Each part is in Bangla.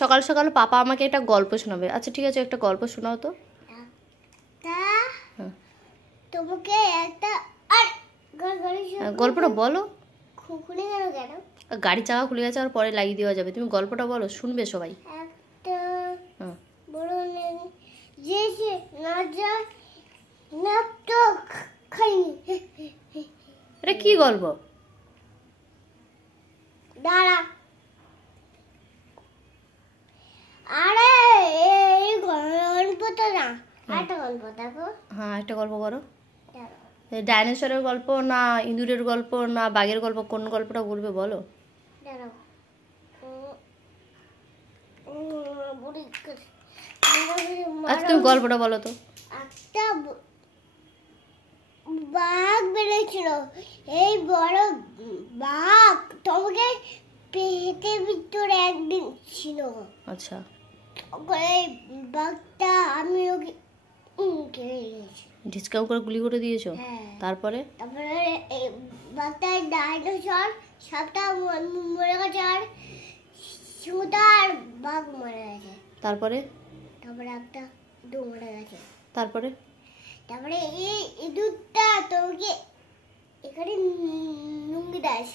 সকাল সকাল পাপা আমাকে একটা গল্প শোনাবে। আচ্ছা ঠিক আছে, একটা গল্প শোনাও তো। তোমাকে একটা গল্পটা বলো। খুলে গেল কেন? গাড়ি চাকা খুলে গেছে আর পরে লাগিয়ে দেওয়া যাবে। তুমি গল্পটা বলো, শুনবে সবাই। একটা বড় যে না যায় না তো খাইনি। এটা কি গল্প? দাঁড়া, আরে এই গল্পটা না, একটা গল্প দেখো। হ্যাঁ একটা গল্প করো। ডাইনোসরের গল্প না ইঁদুরের গল্প না বাঘের গল্প, কোন গল্পটা বলবে বলো। আচ্ছা তুমি গল্পটা বলো তো। একটা বাঘ বেড়েছিল, এই বড় বাঘ তোমাকে পেটের ভিতরে একদিন ছিল। আচ্ছা এই বাঘটা আমি ওকে ডিসকাউন্ট করে গুলি করে দিয়েছো। তারপরে এই বাঘটা ডাইনোসর সবটা মরে গেছে আর সুদা আর বাঘ মরে গেছে। তারপরে একটা ইঁদুর মরে গেছে। তারপরে এই ইঁদুরটা তোমাকে এখানে লুঙ্গি ডান্স।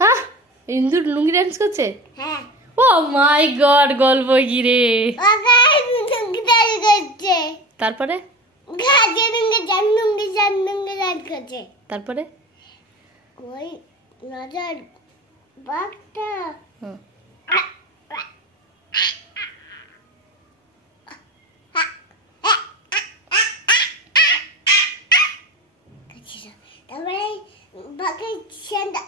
হ্যাঁ ইঁদুর লুঙ্গি ডান্স করছে? হ্যাঁ। ও মাই গড, গল্প কি রে? লুঙ্গি ডান্স করছে। তারপরে তারপরে ওই রাজার বাঘটা তারপরে বাঘের সেন্টা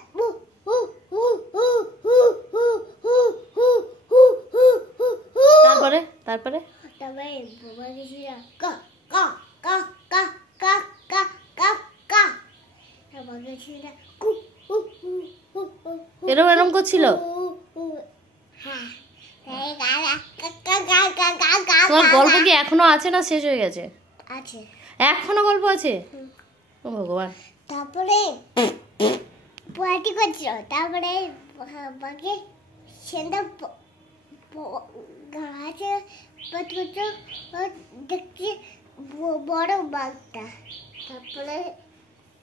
তারপরে তারপরে তারপরে বাঘের সেন্টা কা কা কা কা কা কা কা কা বাঘের সেন্টা এরম এরম করছিল। তোমার গল্প কি এখনো আছে না শেষ হয়ে গেছে? আছে, এখনো গল্প আছে? ও ভগবান। তারপরে পার্টি করছিল, তারপরে বাঘে সেন্টা গাছে পার্টি করছিল, দেখছি বড় বাঘটা। তারপরে